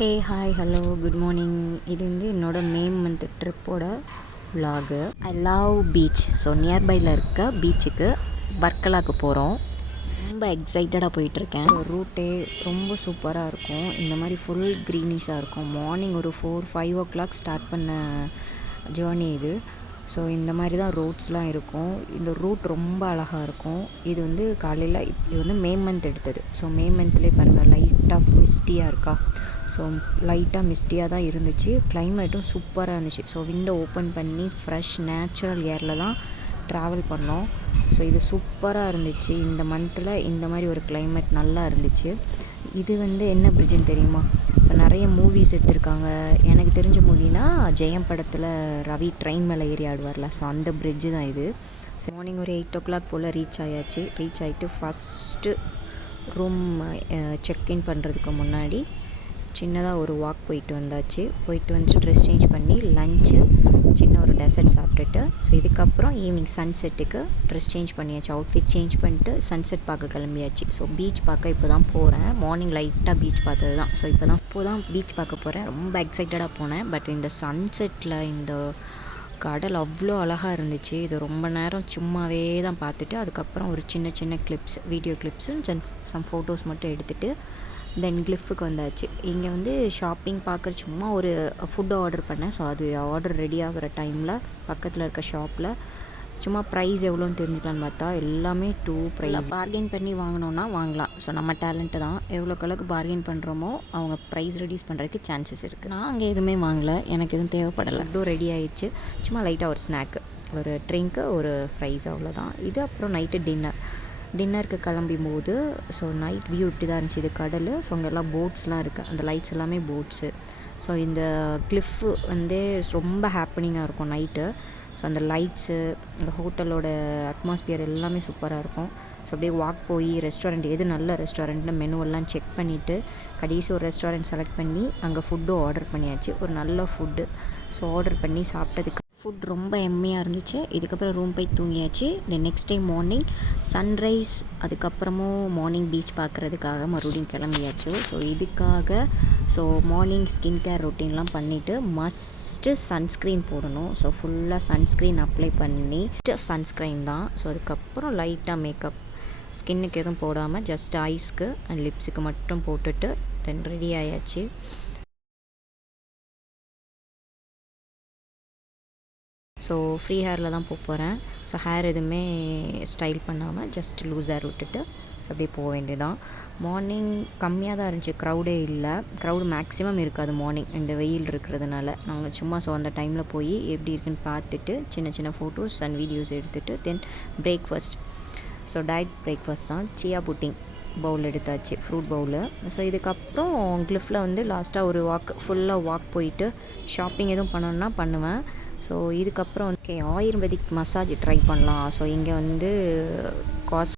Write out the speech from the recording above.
ஹே hi hello good morning. இது வந்து என்னோடய மே மந்த் ட்ரிப்போட விலாகு. I love beach. ஸோ நியர்பையில் இருக்க பீச்சுக்கு வர்க்கலாக்கு போகிறோம். ரொம்ப எக்ஸைட்டடாக போயிட்டுருக்கேன். ரூட்டே ரொம்ப சூப்பராக இருக்கும். இந்த மாதிரி ஃபுல் க்ரீனிஷாக இருக்கும். மார்னிங் ஒரு 4-5 ஸ்டார்ட் பண்ண ஜேர்னி இது. ஸோ இந்த மாதிரி தான் ரோட்ஸ்லாம் இருக்கும். இந்த ரூட் ரொம்ப அழகாக இருக்கும். இது வந்து காலையில் இது வந்து மே மந்த் எடுத்தது. ஸோ மே மந்த்லேயே பாருங்கள் லைட்டாக மிஸ்டியாக இருக்கா. ஸோ லைட்டாக மிஸ்டியாக தான் இருந்துச்சு. கிளைமேட்டும் சூப்பராக இருந்துச்சு. ஸோ விண்டோ ஓப்பன் பண்ணி ஃப்ரெஷ் நேச்சுரல் ஏரில் தான் ட்ராவல் பண்ணோம். ஸோ இது சூப்பராக இருந்துச்சு. இந்த மந்தில் இந்த மாதிரி ஒரு கிளைமேட் நல்லா இருந்துச்சு. இது வந்து என்ன பிரிட்ஜுன்னு தெரியுமா? ஸோ நிறைய மூவிஸ் எடுத்திருக்காங்க. எனக்கு தெரிஞ்ச மூவினா ஜெயம் படத்தில் ரவி ட்ரெயின் மேலே ஏறி ஆடுவார்ல, ஸோ அந்த பிரிட்ஜு தான் இது. ஸோ மார்னிங் ஒரு 8 போல் ரீச் ஆயாச்சு. ரீச் ஆகிட்டு ஃபஸ்ட்டு ரூம் செக்இன் பண்ணுறதுக்கு முன்னாடி சின்னதாக ஒரு வாக் போயிட்டு வந்தாச்சு. போயிட்டு வந்துட்டு ட்ரெஸ் சேஞ்ச் பண்ணி லஞ்சு சின்ன ஒரு டெசர்ட் சாப்பிட்டுட்டு, ஸோ இதுக்கப்புறம் ஈவினிங் சன்செட்டுக்கு ட்ரெஸ் சேஞ்ச் பண்ணியாச்சு. அவுட்ஃபிட் சேஞ்ச் பண்ணிட்டு சன்செட் பார்க்க கிளம்பியாச்சு. ஸோ பீச் பார்க்க இப்போ தான் போகிறேன். மார்னிங் லைட்டாக பீச் பார்த்தது தான். ஸோ இப்போ தான் பீச் பார்க்க போகிறேன். ரொம்ப எக்ஸைட்டடாக போனேன். பட் இந்த சன்செட்டில் இந்த கடல் அவ்வளோ அழகாக இருந்துச்சு. இது ரொம்ப நேரம் சும்மாவே தான் பார்த்துட்டு அதுக்கப்புறம் ஒரு சின்ன clips, video clips some photos மட்டும் எடுத்துகிட்டு தென் கிளிஃபுக்கு வந்தாச்சு. இங்கே வந்து ஷாப்பிங் பார்க்குற சும்மா ஒரு ஃபுட்டு ஆர்டர் பண்ணேன். ஸோ அது ஆர்டர் ரெடி ஆகிற டைமில் பக்கத்தில் இருக்க ஷாப்பில் சும்மா ப்ரைஸ் எவ்வளோன்னு தெரிஞ்சுக்கலான்னு பார்த்தா எல்லாமே 2 ப்ரைஸ். பார்கெயின் பண்ணி வாங்கினோன்னா வாங்கலாம். ஸோ நம்ம டேலண்ட்டு தான். எவ்வளோக்கு பார்கெயின் பண்ணுறோமோ அவங்க ப்ரைஸ் ரெடியூஸ் பண்ணுறதுக்கு சான்சஸ் இருக்குது. நான் அங்கே எதுவுமே வாங்கலை. எனக்கு எதுவும் தேவைப்படலை. ஃபுட்டும் ரெடி ஆகிடுச்சு. சும்மா லைட்டாக ஒரு ஸ்நாக்கு, ஒரு ட்ரிங்க்கு, ஒரு ஃப்ரைஸ், அவ்வளோதான். இது அப்புறம் நைட்டு டின்னருக்கு கிளம்பும்போது ஸோ நைட் வியூ இப்படி தான் இருந்துச்சு. இது கடல். ஸோ அங்கெல்லாம் போட்ஸ்லாம் இருக்குது. அந்த லைட்ஸ் எல்லாமே போட்ஸு. ஸோ இந்த கிளிஃப்பு வந்து ரொம்ப ஹாப்பனிங்காக இருக்கும் நைட்டு. ஸோ அந்த லைட்ஸு, இந்த ஹோட்டலோட அட்மாஸ்பியர் எல்லாமே சூப்பராக இருக்கும். ஸோ அப்படியே வாக் போய் ரெஸ்டாரண்ட் எது நல்ல ரெஸ்டாரண்ட்னு மெனுவெல்லாம் செக் பண்ணிவிட்டு கடைசி ஒரு ரெஸ்டாரண்ட் செலக்ட் பண்ணி அங்கே ஃபுட்டும் ஆர்டர் பண்ணியாச்சு. ஒரு நல்ல ஃபுட்டு. ஸோ ஆர்டர் பண்ணி சாப்பிட்டதுக்கு ஃபுட் ரொம்ப எம்மையாக இருந்துச்சு. இதுக்கப்புறம் ரூம் போய் தூங்கியாச்சு. நெக்ஸ்ட் டே மார்னிங் சன்ரைஸ், அதுக்கப்புறமும் மார்னிங் பீச் பார்க்குறதுக்காக மறுபடியும் கிளம்பியாச்சு. ஸோ இதுக்காக மார்னிங் ஸ்கின் கேர் ரொட்டீன்லாம் பண்ணிவிட்டு மஸ்ட்டு சன்ஸ்க்ரீன் போடணும். ஸோ ஃபுல்லாக சன்ஸ்க்ரீன் அப்ளை பண்ணிட்டு சன்ஸ்க்ரீன் தான். ஸோ அதுக்கப்புறம் லைட்டாக மேக்கப், ஸ்கின்னுக்கு எதுவும் போடாமல் ஜஸ்ட் ஐஸ்க்கு அண்ட் லிப்ஸுக்கு மட்டும் போட்டுட்டு தென் ரெடி ஆயாச்சு. ஸோ ஃப்ரீ ஹேரில் தான் போகிறேன். ஸோ ஹேர் எதுவுமே ஸ்டைல் பண்ணாமல் ஜஸ்ட் லூஸ் ஹேர் விட்டுட்டு ஸோ அப்படியே போக வேண்டியதான். மார்னிங் கம்மியாக தான் இருந்துச்சு, க்ரௌடே இல்லை. க்ரௌடு மேக்ஸிமம் இருக்காது மார்னிங் இந்த வெயில் இருக்கிறதுனால. நாங்கள் சும்மா அந்த டைமில் போய் எப்படி இருக்குன்னு பார்த்துட்டு சின்ன ஃபோட்டோஸ் அண்ட் வீடியோஸ் எடுத்துகிட்டு தென் பிரேக்ஃபாஸ்ட். ஸோ டயட் பிரேக்ஃபாஸ்ட் தான். சியா புட்டிங் பவுல் எடுத்தாச்சு, ஃப்ரூட் பவுலு. ஸோ இதுக்கப்புறம் கிளிஃபில் வந்து லாஸ்ட்டாக ஒரு ஃபுல்லாக வாக் போயிட்டு ஷாப்பிங் எதுவும் பண்ணணுன்னா பண்ணுவேன். ஸோ இதுக்கப்புறம் ஆயுர்வேதிக் மசாஜ் ட்ரை பண்ணலாம். ஸோ இங்கே வந்து காஸ்ட்